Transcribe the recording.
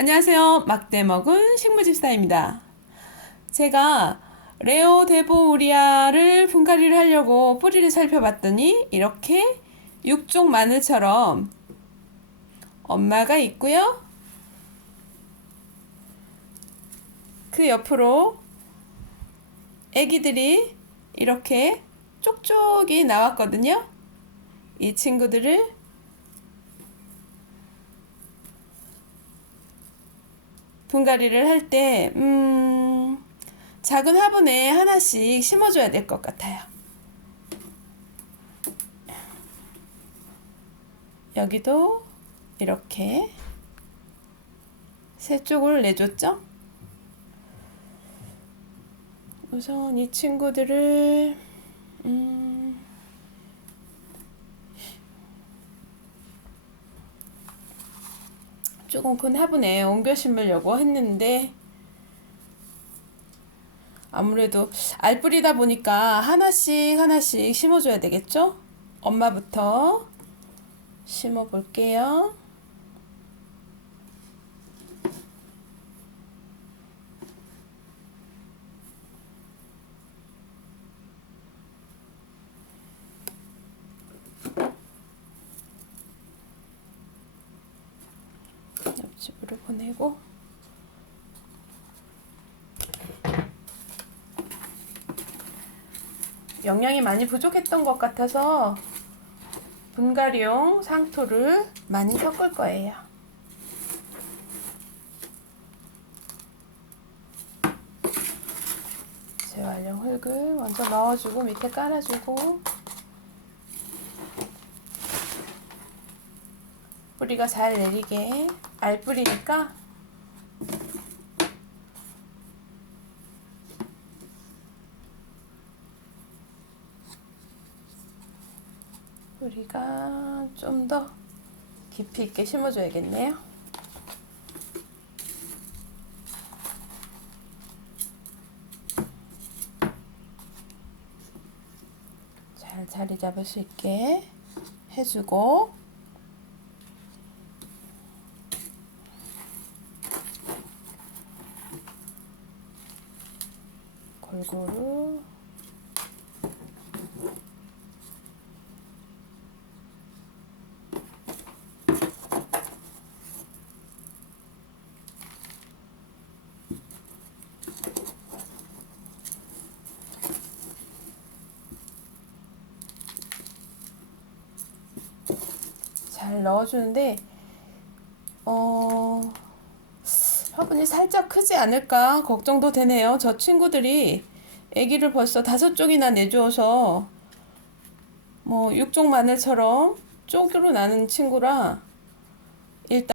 안녕하세요. 막대 먹은 식물집사입니다. 제가 레오 데보우리아를 분갈이를 하려고 뿌리를 살펴봤더니 이렇게 육종 마늘처럼 엄마가 있고요. 그 옆으로 애기들이 이렇게 쪽쪽이 나왔거든요. 이 친구들을 분갈이를 할 때, 음, 작은 화분에 하나씩 심어줘야 될 것 같아요. 여기도 이렇게 세 쪽을 내줬죠? 우선 이 친구들을, 음, 조금 큰 화분에 옮겨 심으려고 했는데 아무래도 알뿌리다 보니까 하나씩 하나씩 심어줘야 되겠죠? 엄마부터 심어 볼게요. 옆 집으로 보내고. 영양이 많이 부족했던 것 같아서 분갈이용 상토를 많이 섞을 거예요. 재활용 흙을 먼저 넣어주고 밑에 깔아주고. 뿌리가 잘 내리게 알뿌리니까 뿌리가 좀 더 깊이 있게 심어줘야겠네요. 잘 자리 잡을 수 있게 해주고 골고루 잘 넣어주는데 어 화분이 살짝 크지 않을까 걱정도 되네요. 저 친구들이 아기를 벌써 다섯 쪽이나 내주어서 뭐 육종 마늘처럼 쪽으로 나는 친구라 일단